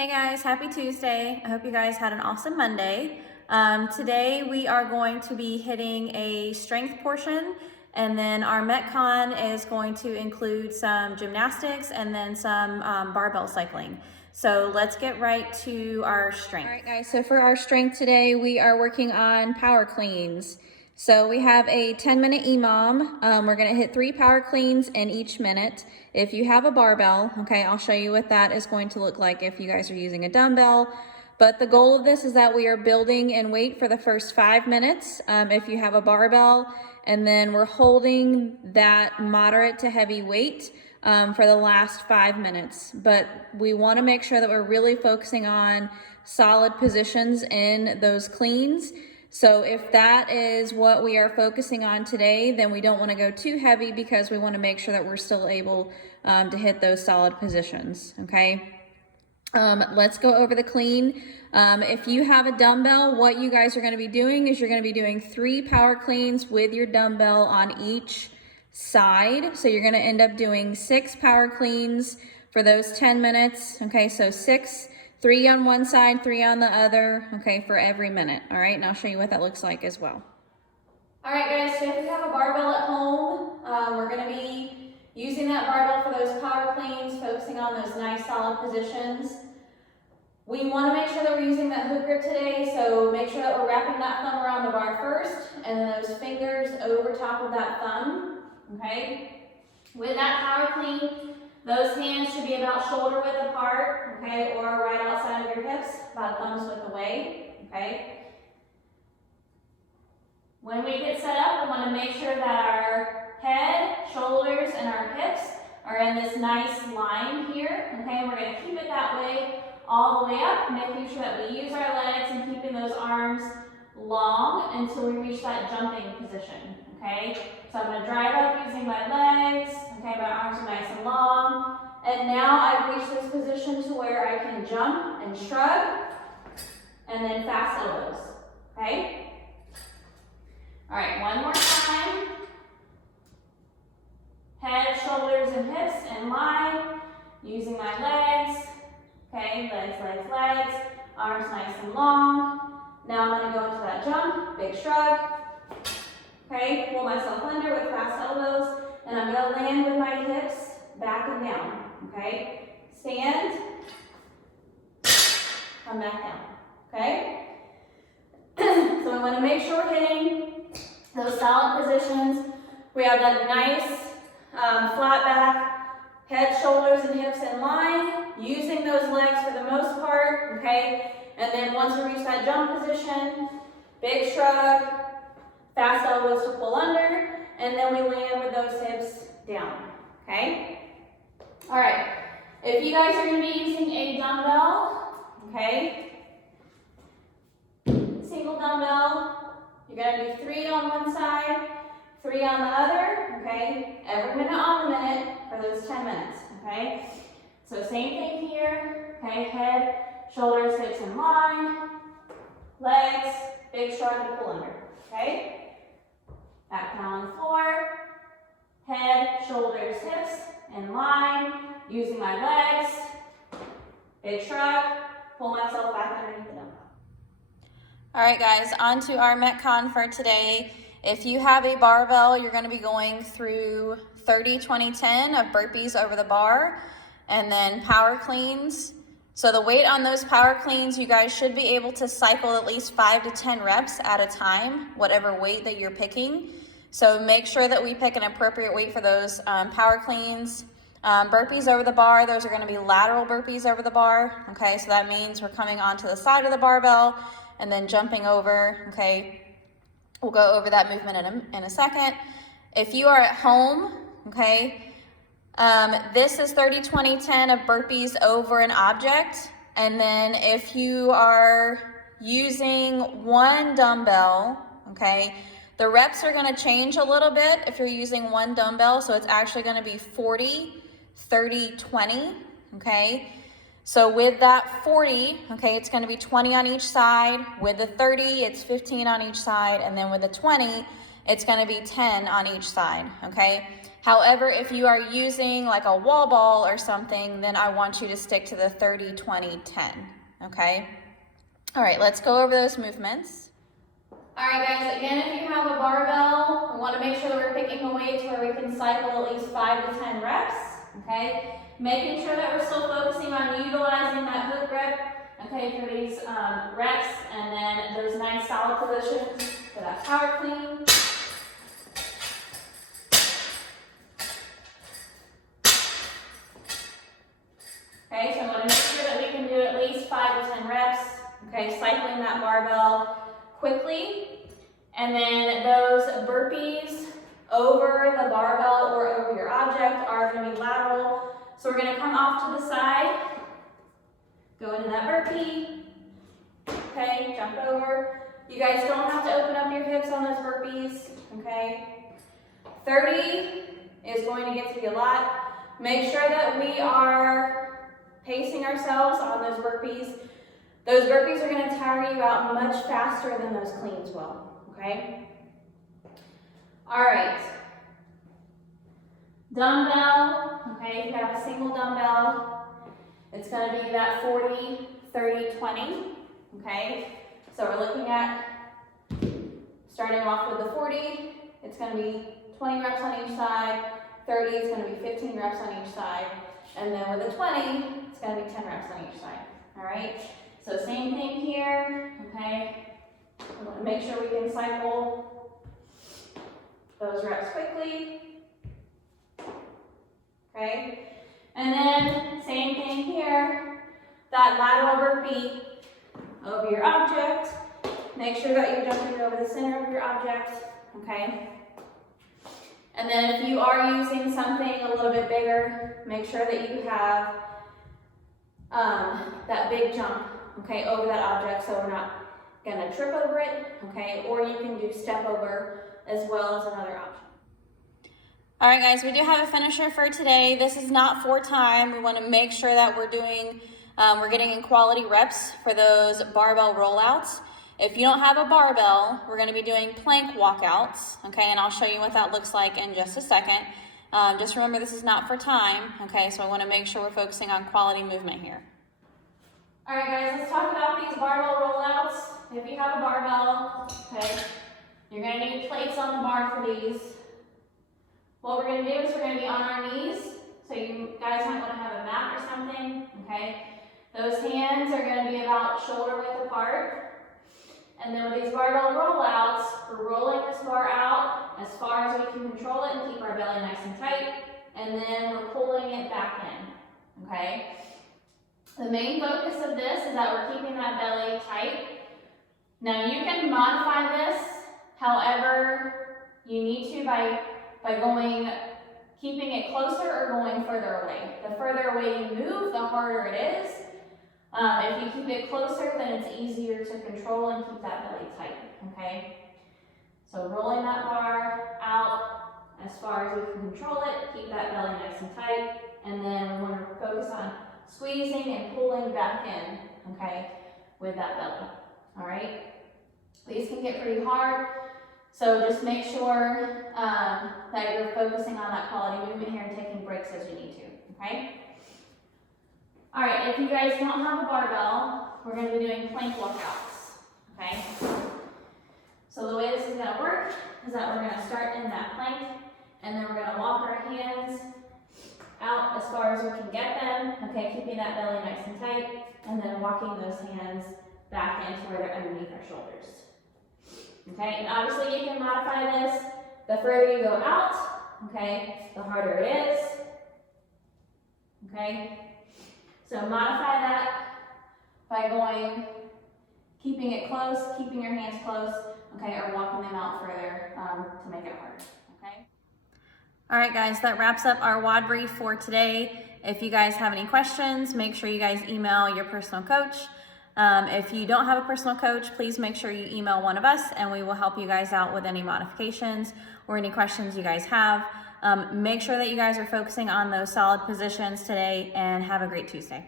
Hey guys, happy Tuesday. I hope you guys had an awesome Monday. Today we are going to be hitting a strength portion, and then our Metcon is going to include some gymnastics and then some barbell cycling. So let's get right to our strength. All right guys, so for our strength today, we are working on power cleans. So we have a 10-minute EMOM. We're gonna hit 3 power cleans in each minute. If you have a barbell, okay, I'll show you what that is going to look like if you guys are using a dumbbell. But the goal of this is that we are building in weight for the first 5 minutes if you have a barbell, and then we're holding that moderate to heavy weight for the last 5 minutes. But we wanna make sure that we're really focusing on solid positions in those cleans. So if that is what we are focusing on today, then we don't want to go too heavy because we want to make sure that we're still able to hit those solid positions, okay? Let's go over the clean. If you have a dumbbell, what you guys are going to be doing is you're going to be doing 3 power cleans with your dumbbell on each side. So you're going to end up doing 6 power cleans for those 10 minutes, okay? So 3 on one side, 3 on the other, okay, for every minute, all right? And I'll show you what that looks like as well. All right, guys, so if you have a barbell at home, we're gonna be using that barbell for those power cleans, focusing on those nice solid positions. We wanna make sure that we're using that hook grip today, so make sure that we're wrapping that thumb around the bar first, and then those fingers over top of that thumb, okay? With that power clean, those hands should be about shoulder width apart, okay, or right outside of your hips, about a thumb's width away, okay? When we get set up, we want to make sure that our head, shoulders, and our hips are in this nice line here, okay? And we're going to keep it that way all the way up, making sure that we use our legs and keeping those arms long until we reach that jumping position, okay? So I'm going to drive up using my legs, okay, my arms are nice and long, and now I've reached this position to where I can jump and shrug, and then fast elbows, okay? All right, one more time. Head, shoulders, and hips in line, using my legs, okay, legs, legs, legs, arms nice and long. Now I'm going to go into that jump, big shrug. Okay, pull myself under with fast elbows, and I'm going to land with my hips back and down, okay? Stand, come back down, okay? So we want to make sure we're hitting those solid positions. We have that nice flat back, head, shoulders, and hips in line, using those legs for the most part, okay? And then once we reach that jump position, big shrug, fast elbows to pull under, and then we land with those hips down, okay? All right, if you guys are gonna be using a dumbbell, okay, single dumbbell, you're gonna do 3 on one side, 3 on the other, okay? Every minute on the minute for those 10 minutes, okay? So same thing here, okay? Head, shoulders, hips in line, legs, big shrug to pull under, okay? Back down on the floor, head, shoulders, hips in line, using my legs, big shrug, pull myself back underneath the dumbbell. All right guys, on to our Metcon for today. If you have a barbell, you're gonna be going through 30, 20, 10 of burpees over the bar, and then power cleans. So the weight on those power cleans, you guys should be able to cycle at least 5 to 10 reps at a time, whatever weight that you're picking. So make sure that we pick an appropriate weight for those power cleans. Burpees over the bar, those are going to be lateral burpees over the bar, okay? So that means we're coming onto the side of the barbell and then jumping over, okay? We'll go over that movement in a second. If you are at home, okay, this is 30, 20, 10 of burpees over an object. And then if you are using one dumbbell, okay, the reps are gonna change a little bit if you're using one dumbbell. So it's actually gonna be 40, 30, 20, okay? So with that 40, okay, it's gonna be 20 on each side. With the 30, it's 15 on each side. And then with the 20, it's gonna be 10 on each side, okay? However, if you are using like a wall ball or something, then I want you to stick to the 30, 20, 10, okay? All right, let's go over those movements. All right, guys, again, if you have a barbell, we want to make sure that we're picking a weight where we can cycle at least 5 to 10 reps, okay? Making sure that we're still focusing on utilizing that hook grip, okay, for these reps, and then those nice solid positions for that power clean. Okay, so I want to make sure that we can do at least 5 to 10 reps, okay, cycling that barbell quickly. And then those burpees over the barbell or over your object are going to be lateral. So we're going to come off to the side, go into that burpee, okay, jump over. You guys don't have to open up your hips on those burpees, okay. 30 is going to get to be a lot. Make sure that we are pacing ourselves on those burpees. Those burpees are going to tire you out much faster than those cleans will, okay? All right. Dumbbell, okay, if you have a single dumbbell, it's going to be that 40, 30, 20, okay? So we're looking at starting off with the 40, it's going to be 20 reps on each side, 30 is going to be 15 reps on each side, and then with the 20, it's going to be 10 reps on each side, all right? So same thing here, okay? We want to make sure we can cycle those reps quickly, okay? And then same thing here, that lateral burpee over your object. Make sure that you're jumping over the center of your object, okay? And then if you are using something a little bit bigger, make sure that you have that big jump, okay, over that object so we're not gonna trip over it, okay? Or you can do step over as well as another option. All right, guys, we do have a finisher for today. This is not for time. We want to make sure that we're getting in quality reps for those barbell rollouts. If you don't have a barbell, we're going to be doing plank walkouts, okay? And I'll show you what that looks like in just a second. Just remember, this is not for time, okay? So I want to make sure we're focusing on quality movement here. All right, guys, let's talk about these barbell rollouts. If you have a barbell, okay, you're going to need plates on the bar for these. What we're going to do is we're going to be on our knees. So you guys might want to have a mat or something, okay? Those hands are going to be about shoulder width apart. And then with these barbell rollouts, we're rolling this bar out as far as we can control it and keep our belly nice and tight. And then we're pulling it back in, okay? The main focus of this is that we're keeping that belly tight. Now you can modify this however you need to by keeping it closer or going further away. The further away you move, the harder it is. If you keep it closer, then it's easier to control and keep that belly tight, okay? So rolling that bar out as far as we can control it, keep that belly nice and tight, and then we want to focus on squeezing and pulling back in, okay, with that belly, all right? These can get pretty hard, so just make sure that you're focusing on that quality movement here and taking breaks as you need to, okay? All right, if you guys don't have a barbell, we're going to be doing plank walkouts, okay? So the way this is going to work is that we're going to start in that plank, and then we're going to walk our hands out as far as we can get them, okay, keeping that belly nice and tight, and then walking those hands back into where they're underneath our shoulders. Okay, and obviously you can modify this. The further you go out, okay, the harder it is. Okay, so modify that by keeping it close, keeping your hands close, okay, or walking them out further to make it harder, okay? All right, guys, that wraps up our WOD brief for today. If you guys have any questions, make sure you guys email your personal coach. If you don't have a personal coach, please make sure you email one of us and we will help you guys out with any modifications or any questions you guys have. Make sure that you guys are focusing on those solid positions today and have a great Tuesday.